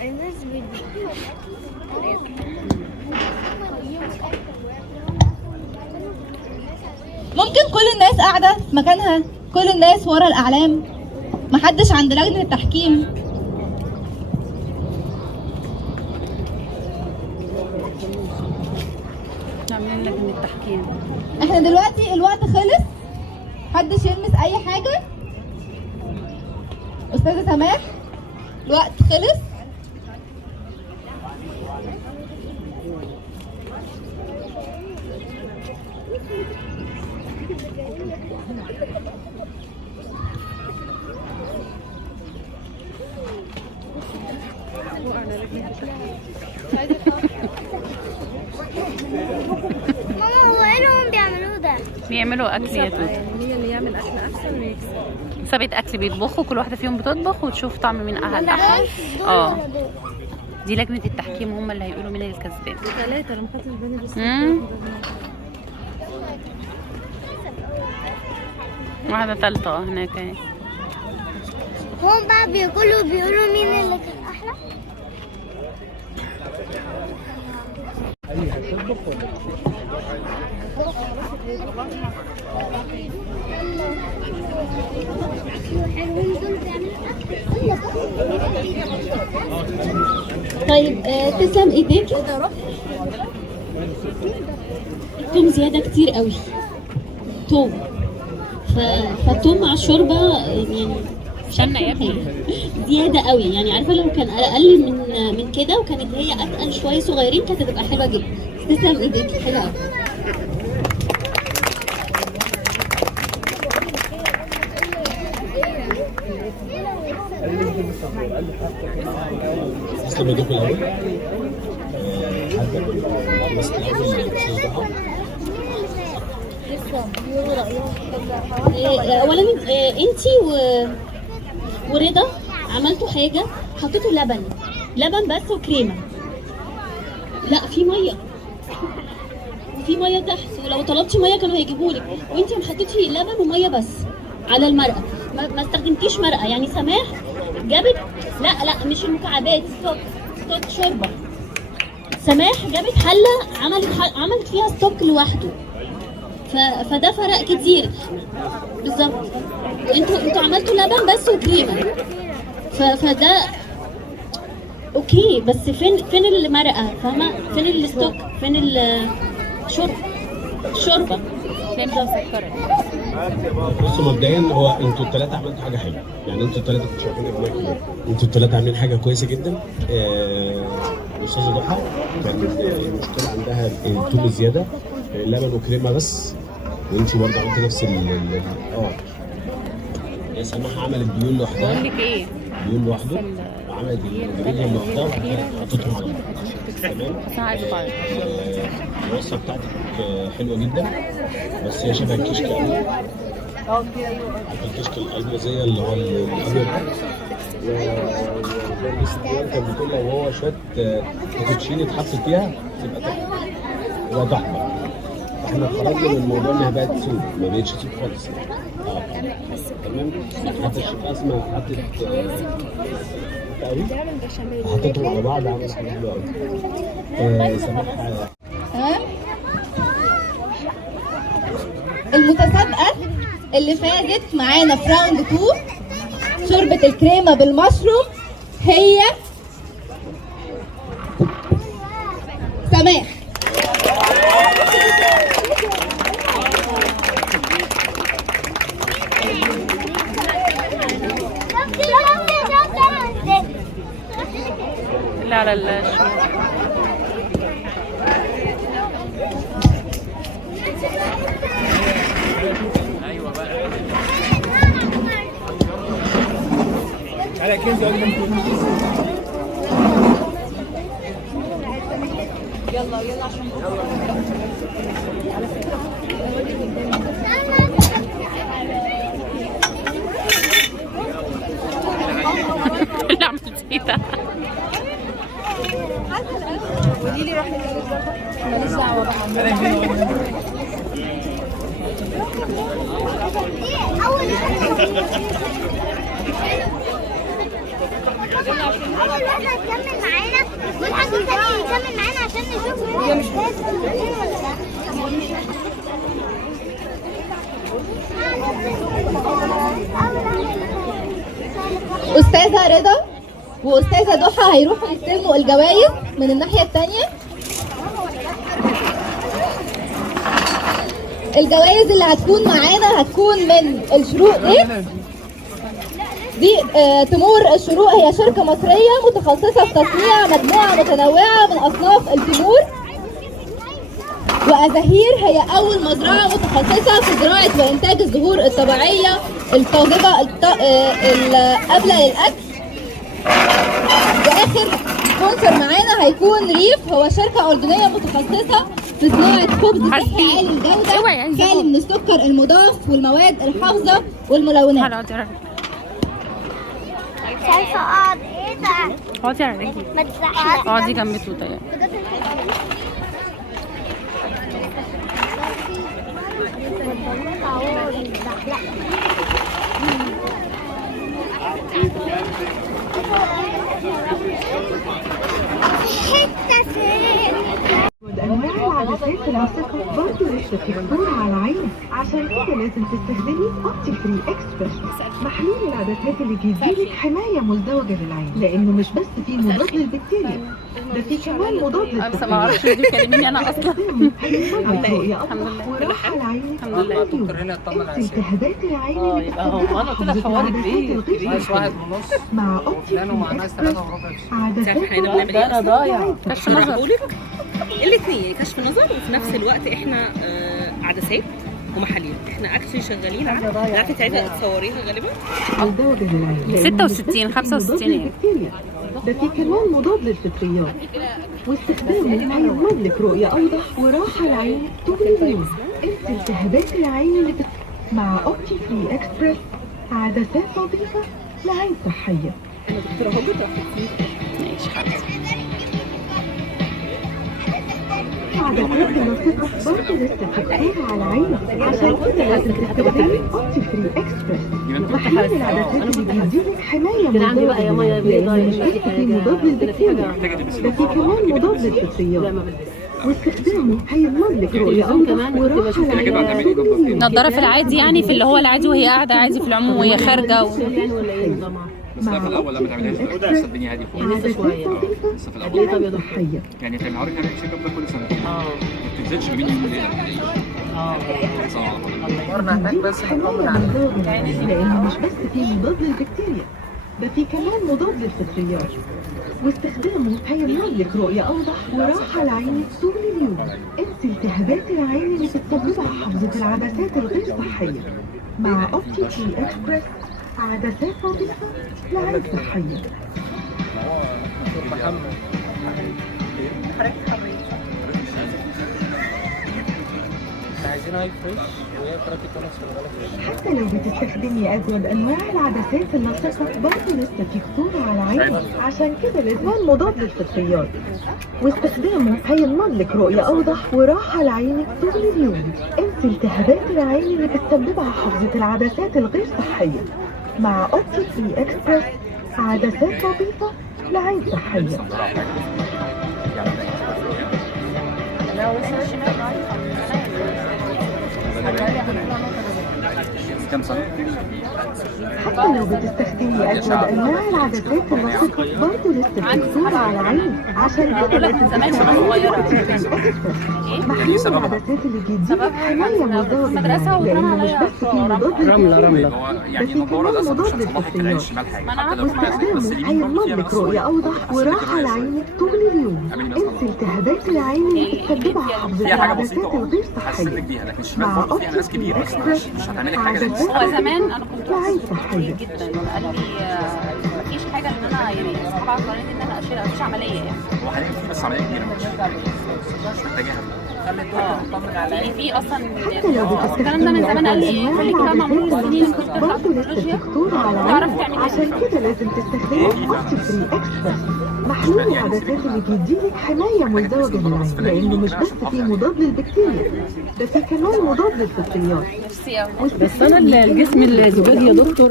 ممكن كل الناس قاعدة في مكانها، كل الناس ورا الأعلام، محدش عند لجنة التحكيم. عاملين لجنة التحكيم. احنا دلوقتي الوقت خلص، محدش يلمس أي حاجة. أستاذة سماح، الوقت خلص. ماما هو ايه اللي هم بيعملوه ده؟ بيعملوا اكل يا توت. مين اللي يعمل اكل احسن ويكسب. مسابقة اكل بيطبخوا، كل واحدة فيهم بتطبخ وتشوف طعم مين احلى. اه دي لجنة التحكيم هم اللي هيقولوا مين الكسبان. 3 انا ما خدتش بالي بس. واحدة تالتة هناك اهي. هم بقى بيقولوا مين اللي كان احلى؟ طيب تسلم ايديك. توم زيادة كتير قوي، توم. فالتوم مع الشوربة يعني شنة يا ابني زيادة قوي، يعني عارفة لو كان أقل من كده وكانت هي أتقل شوية صغيرين كانت هتبقى حلوة جدا. تسلم ايديك، حلوة قوي. تسلم ايديكم الأول. بس الأول اولا انتي ورضا عملتوا حاجه، حطيتوا لبن بس وكريمه. لا في ميه، وفي ميه تحت، ولو طلبتي ميه كانوا هيجيبوا لك، وانتي ما حطيتي لبن وميه بس على المرقه، ما استخدمتيش مرقه. يعني سماح جابت لا مش المكعبات، ستوك شوربه. سماح جابت حله عملت فيها ستوك لوحده، فده فرق كتير بالظبط. انتوا عملتوا لبن بس وكريمه، فده اوكي. بس فين المرقه؟ فاهمه؟ فين الستوك؟ فين الشوربه؟ فين مسكرة؟ بصوا مبدئيا هو انتوا الثلاثه عملتوا حاجه حلوه، يعني انتوا الثلاثه كنتوا شايفين ابنائكم، انتوا الثلاثه عاملين حاجه كويسه جدا. الاستاذه ضحى كان المشكله عندها التوم الزياده، لبن وكريمه بس، وانتي برضه عملتي نفس يا سماح عملت ديون لوحدها. بقول لك ايه؟ ديون لوحده، وعملت الجبنه لوحدها وبعد كده حطيتهم على بعض. تمام؟ بس انا عايزة اعرف الوصفه بتاعتك حلوه جدا، بس هي شبه الكشك قوي. عارفه الكشك الالمازيه اللي هو الابيض ده؟ كان بتقول لو هو شويه كوتشيني اتحط فيها تبقى تحفه. ده تحفه. احنا خرجنا من الموضوع انها بقت سوق، ما بقتش سوق خالص. تمام. حتى الشيف اسماء حطت قوي، حطيتهم على بعض عملوا حاجه حلوه قوي. سماح تمام. المتسابقة اللي فازت معانا في راوند 2 شوربة الكريمة بالمشروم هي سماح. اللي على الشمال. ايوه بقى على كنز يلا يلا عشان اللي عملتيه ده قولي لي رحله ماليش دعوه بقى. اول أول واحدة هتكمل معانا والحد التاني يكمل معانا عشان نشوف هي مش أستاذة رضا وأستاذة ضحى هيروحوا يستلموا الجوائز من الناحية التانية. الجوائز اللي هتكون معانا هتكون من الشروق دي تمور الشروق هي شركة مصرية متخصصة في تصنيع مجموعة متنوعة من أصناف التمور. وأزاهير هي أول مزرعة متخصصة في زراعة وإنتاج الزهور الطبيعية الطازجة قابلة للأكل. وآخر سبونسر معانا هيكون ريف، هو شركة أردنية متخصصة في صناعة خبز صحي عالي الجودة خالي من السكر المضاف والمواد الحافظة والملونات. شايفة اقعد ايه ده؟ اقعدي على رجلي، ما تزعقش. اقعدي جنب توته يعني. حتة أنواع العدسات اللاصقة برضه لسه بتدور على عينك، عشان كده لازم تستخدمي اوبتي فري اكسبرت. محلول العدسات اللي بيديلك حماية مزدوجة للعين، لأنه مش بس فيه مضاد للبكتيريا، ده فيه كمان مضاد بس ما للبكتيريا. اعرفش دي بتكلميني انا اصلا. الحمد لله وراحة العين التهابات العين اللي يبقى انا كده حوارك بايه؟ مع اوبتي فري اكسبرت عدسات انا ضايع كشف نظر. الاثنين كشف نظر وفي نفس الوقت احنا عدسات ومحاليل. احنا اكشلي شغالين على العدسات بتاعتها تصوريها غالبا مزدوجة للعين 66 65 ده في كمان مضاد للفطريات، واستخدامه هيضمن لك رؤية أوضح وراحة العين طول اليوم. انت التهابات العين اللي مع اوبتي فري اكسبرس عدسات نظيفة لعين صحية. ماشي حبيبتي. عدسات اللاصقة برضه لسه بتدور على عينك، عشان كده لازم تستخدمي اوبتي فري اكسبرس. محلول العدسات اللي بيديلك حماية مزدوجة لأنه مش بس فيه مضاد للبكتيريا، ده فيه كمان مضاد للفطريات، واستخدامه هيضمن لك رؤية أوضح وراحة العين. نضاره في العادي يعني في اللي هو العادي وهي قاعده عادي في العموم وهي خارجه بس في الاول لما تعملهاش لسه الدنيا هاديه خالص. لسه في الاول صحية. يعني كان معروف نعمل تشيك اب كل سنه. ما بتنزلش بين يوم بس لأنه مش بس فيه مضاد للبكتيريا، ده فيه كمان مضاد للفطريات، واستخدامه هيضمن لك رؤية أوضح وراحة العين طول اليوم. انسي التهابات العين اللي بتسببها حفظة العدسات الغير صحية. مع اوبتي فري اكسبرس عدسات نظيفة لعين صحية. حتى لو بتستخدمي أجود أنواع العدسات اللاصقة برضه لسه في خطورة على عينك، عشان كده لازم مضاد للفطريات، واستخدامه هيضمن لك رؤية أوضح وراحة لعينك طول اليوم. انسي التهابات العين اللي بتسببها حفظة العدسات الغير صحية. مع اوبتي فري اكسبرس عدسات نظيفة لعين صحية. كم سنه؟ حتى لو بتستخدمي أجود أنواع العدسات اللاصقة برضه لسه بتدور على عينك، عشان كده لازم تستخدمي محلول العدسات اللي بيديلك حماية مزدوجة لأنه مش بس فيه مضاد للبكتيريا، ده فيه كمان مضاد للفطريات، واستخدامه هيضمن لك رؤية أوضح وراحة لعينك طول اليوم. انسي التهابات العين اللي بتسببها حفظة العدسات الغير صحية. مع اوبتي فري اكسبرس عدسات هو زمان انا كنت لعين صحية جدا وقال لي مفيش حاجه ان انا يعني اصحابها قررت ان انا اشيلها مفيش عمليه يعني. هو حاليا في بس عمليه كبيره مش محتاجاها. يعني في اصلا حتى لو الكلام ده من زمان قال لي خليكي بقى مع مرور السنين كنت برضه لسه في خطورة على عينك، عشان كده لازم تستخدمي اوبتي فري اكسبرس. محلول العدسات اللي بيديلك حماية مزدوجة للعين، لأنه مش بس فيه مضاد للبكتيريا، ده فيه كمان مضاد للفطريات. بس انا الجسم الزجاجي يا دكتور